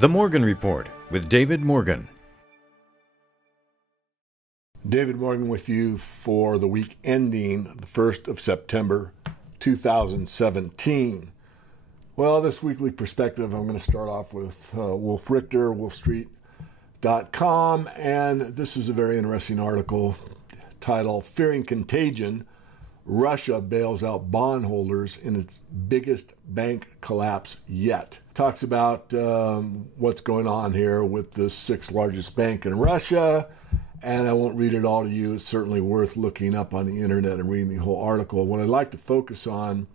The Morgan Report with David Morgan. David Morgan with you for the week ending the 1st of September, 2017. Well, this weekly perspective, I'm going to start off with Wolf Richter, wolfstreet.com, and this is a very interesting article titled, Fearing Contagion, Russia Bails Out Bondholders in Its Biggest Bank Collapse Yet. Talks about what's going on here with the sixth largest bank in Russia, and I won't read it all to you. It's certainly worth looking up on the internet and reading the whole article. What I'd like to focus on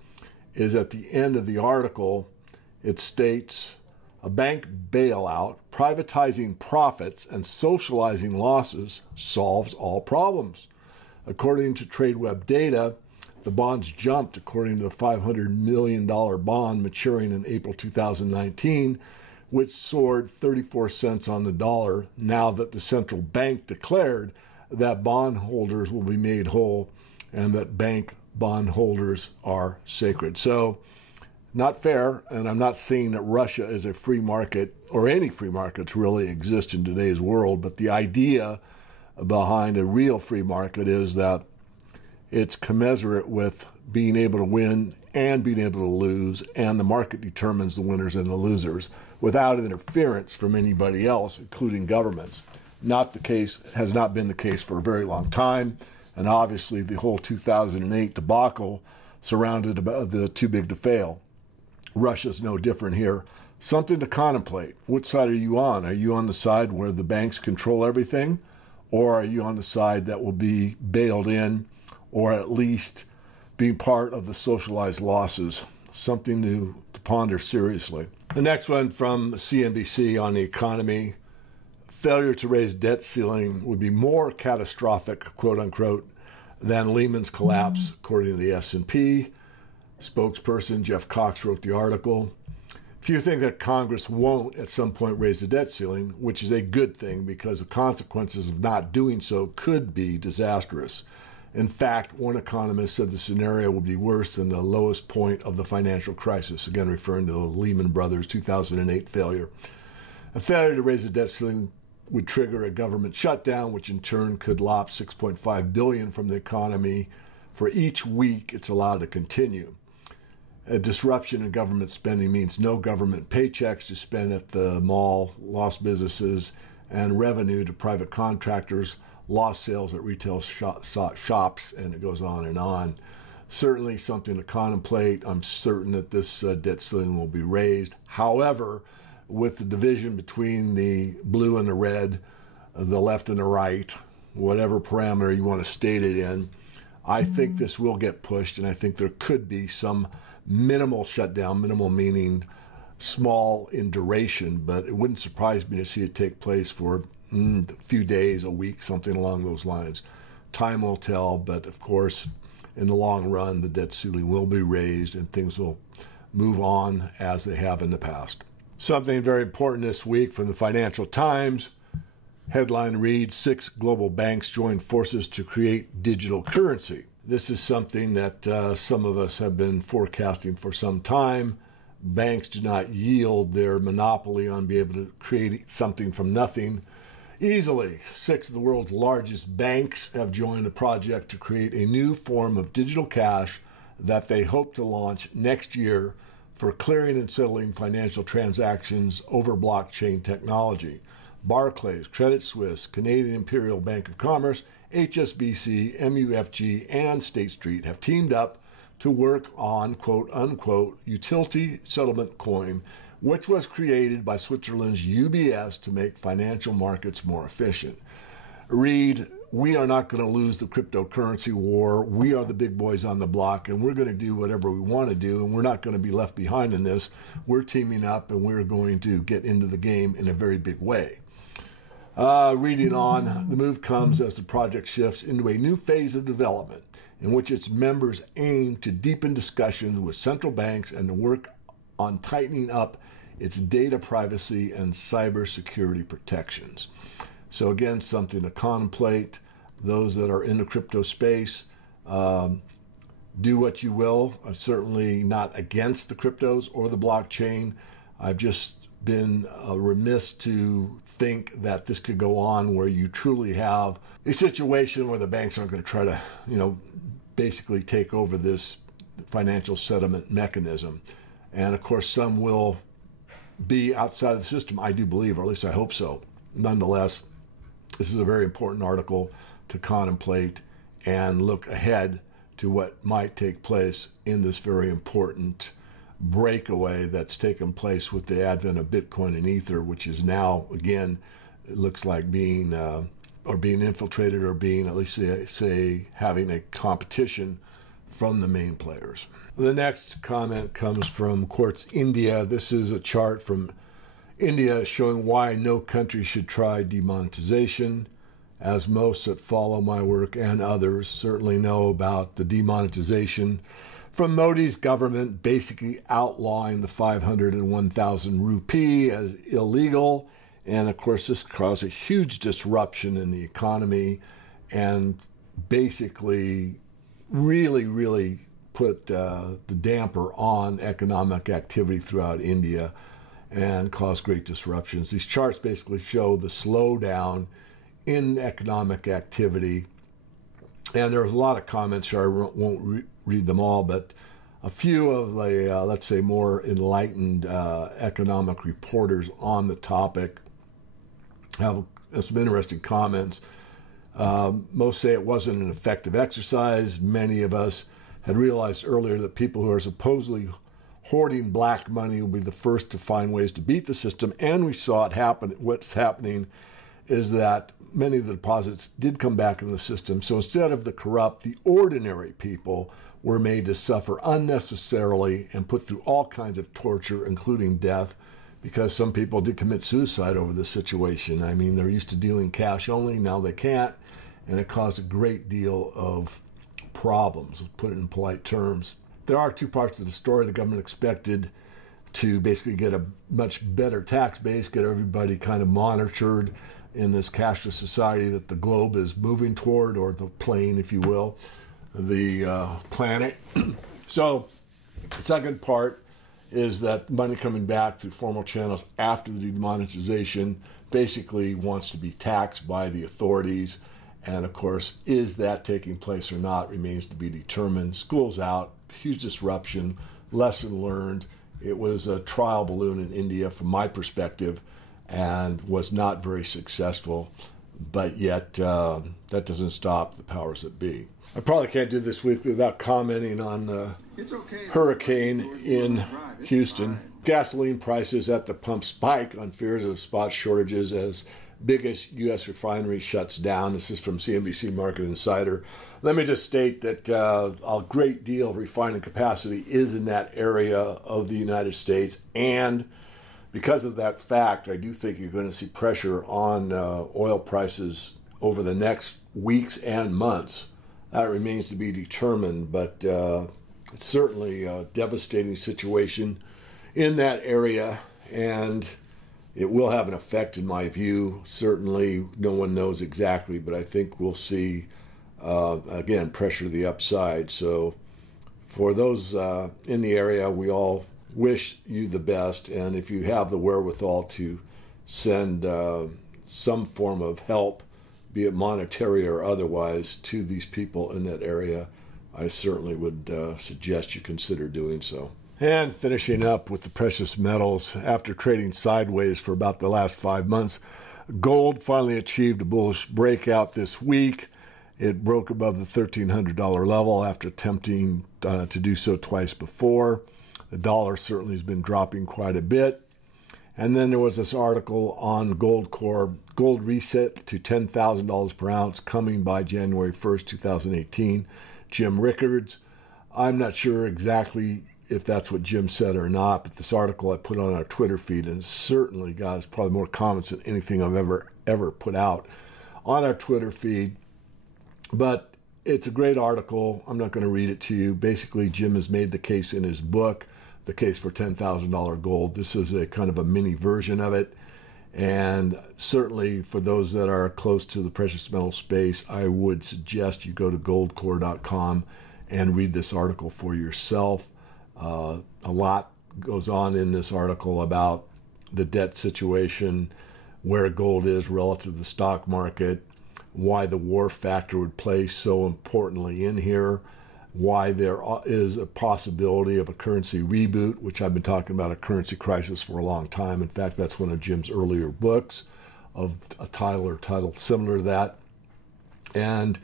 is at the end of the article, it states, a bank bailout, privatizing profits, and socializing losses solves all problems. According to TradeWeb data, the bonds jumped according to the $500 million bond maturing in April 2019, which soared 34 cents on the dollar now that the central bank declared that bondholders will be made whole and that bank bondholders are sacred. So, not fair, and I'm not saying that Russia is a free market or any free markets really exist in today's world, but the idea behind a real free market is that it's commensurate with being able to win and being able to lose, and the market determines the winners and the losers without interference from anybody else, including governments. Not the case, has not been the case for a very long time, and obviously the whole 2008 debacle surrounded the too big to fail. Russia's no different here. Something to contemplate. Which side are you on? Are you on the side where the banks control everything, or are you on the side that will be bailed in, or at least being part of the socialized losses? Something to ponder seriously. The next one from CNBC on the economy. Failure to raise debt ceiling would be more catastrophic, quote unquote, than Lehman's collapse, according to the S&P. Spokesperson Jeff Cox wrote the article. Few think that Congress won't at some point raise the debt ceiling, which is a good thing because the consequences of not doing so could be disastrous. In fact, one economist said the scenario would be worse than the lowest point of the financial crisis, again referring to the Lehman Brothers 2008 failure. A failure to raise the debt ceiling would trigger a government shutdown, which in turn could lop $6.5 billion from the economy for each week it's allowed to continue. A disruption in government spending means no government paychecks to spend at the mall, lost businesses, and revenue to private contractors, lost sales at retail shops, and it goes on and on. Certainly something to contemplate. I'm certain that this debt ceiling will be raised. However, with the division between the blue and the red, the left and the right, whatever parameter you want to state it in, I think this will get pushed, and I think there could be some minimal shutdown, minimal meaning small in duration, but it wouldn't surprise me to see it take place for a few days, a week, something along those lines. Time will tell, but of course, in the long run, the debt ceiling will be raised and things will move on as they have in the past. Something very important this week from the Financial Times. Headline reads, 6 global banks join forces to create digital currency. This is something that some of us have been forecasting for some time. Banks do not yield their monopoly on being able to create something from nothing easily. 6 of the world's largest banks have joined a project to create a new form of digital cash that they hope to launch next year for clearing and settling financial transactions over blockchain technology. Barclays, Credit Suisse, Canadian Imperial Bank of Commerce, HSBC, MUFG, and State Street have teamed up to work on quote-unquote utility settlement coin, which was created by Switzerland's UBS to make financial markets more efficient. Read, we are not going to lose the cryptocurrency war. We are the big boys on the block, and we're going to do whatever we want to do, and we're not going to be left behind in this. We're teaming up, and we're going to get into the game in a very big way. Reading on, the move comes as the project shifts into a new phase of development in which its members aim to deepen discussions with central banks and to work on tightening up its data privacy and cybersecurity protections. So again, something to contemplate. Those that are in the crypto space, do what you will. I'm certainly not against the cryptos or the blockchain. I've just been remiss to think that this could go on where you truly have a situation where the banks aren't going to try to, basically take over this financial settlement mechanism. And of course, some will be outside of the system, I do believe, or at least I hope so. Nonetheless, this is a very important article to contemplate and look ahead to what might take place in this very important breakaway that's taken place with the advent of Bitcoin and Ether, which is now, again, it looks like being infiltrated or being, at least say having a competition from the main players. The next comment comes from Quartz India. This is a chart from India showing why no country should try demonetization, as most that follow my work and others certainly know about the demonetization from Modi's government basically outlawing the 500 and 1,000 rupee as illegal. And of course, this caused a huge disruption in the economy and basically really put the damper on economic activity throughout India and caused great disruptions. These charts basically show the slowdown in economic activity. And there's a lot of comments here. I won't read them all, but a few of the, let's say, more enlightened economic reporters on the topic have some interesting comments. Most say it wasn't an effective exercise. Many of us had realized earlier that people who are supposedly hoarding black money will be the first to find ways to beat the system, and we saw it happen. What's happening is that many of the deposits did come back in the system. So instead of the corrupt, the ordinary people were made to suffer unnecessarily and put through all kinds of torture, including death, because some people did commit suicide over this situation. I mean, they're used to dealing cash only, now they can't, and it caused a great deal of problems, put it in polite terms. There are two parts of the story. The government expected to basically get a much better tax base, get everybody kind of monitored in this cashless society that the globe is moving toward, or the plane, if you will, the planet. So the second part is that money coming back through formal channels after the demonetization basically wants to be taxed by the authorities. And of course, is that taking place or not remains to be determined. School's out, huge disruption, lesson learned. It was a trial balloon in India from my perspective and was not very successful, but yet that doesn't stop the powers that be. I probably can't do this week without commenting on the hurricane in Houston. Gasoline prices at the pump spike on fears of spot shortages as biggest U.S. refinery shuts down. This is from CNBC Market Insider. Let me just state that a great deal of refining capacity is in that area of the United States, and because of that fact, I do think you're going to see pressure on oil prices over the next weeks and months. That remains to be determined, but it's certainly a devastating situation in that area, and it will have an effect in my view. Certainly, no one knows exactly, but I think we'll see, again, pressure to the upside. So for those in the area, we all wish you the best, and if you have the wherewithal to send some form of help, be it monetary or otherwise, to these people in that area, I certainly would suggest you consider doing so. And finishing up with the precious metals, after trading sideways for about the last 5 months, gold finally achieved a bullish breakout this week. It broke above the $1,300 level after attempting to do so twice before. The dollar certainly has been dropping quite a bit. And then there was this article on Gold reset to $10,000 per ounce coming by January 1st, 2018. Jim Rickards. I'm not sure exactly if that's what Jim said or not, but this article I put on our Twitter feed, and certainly got probably more comments than anything I've ever put out on our Twitter feed. But it's a great article. I'm not going to read it to you. Basically, Jim has made the case in his book, The Case for $10,000 Gold. This is a kind of a mini version of it. And certainly for those that are close to the precious metal space, I would suggest you go to goldcore.com and read this article for yourself. A lot goes on in this article about the debt situation, where gold is relative to the stock market, why the war factor would play so importantly in here, why there is a possibility of a currency reboot, which I've been talking about a currency crisis for a long time. In fact, that's one of Jim's earlier books of a title similar to that. And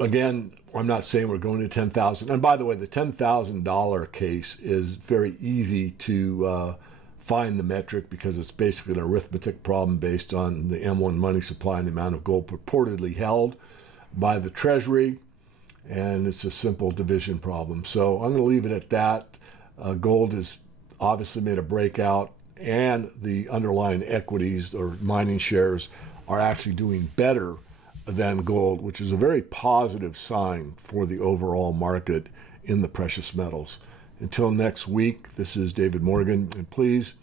again, I'm not saying we're going to 10,000. And by the way, the $10,000 case is very easy to find the metric, because it's basically an arithmetic problem based on the M1 money supply and the amount of gold purportedly held by the Treasury. And it's a simple division problem. So I'm going to leave it at that. Gold has obviously made a breakout, and the underlying equities or mining shares are actually doing better than gold, which is a very positive sign for the overall market in the precious metals. Until next week, this is David Morgan, and please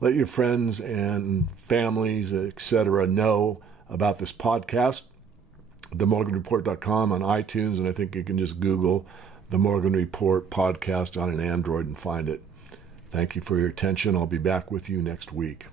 let your friends and families, etc., know about this podcast, themorganreport.com on iTunes, and I think you can just Google The Morgan Report podcast on an Android and find it. Thank you for your attention. I'll be back with you next week.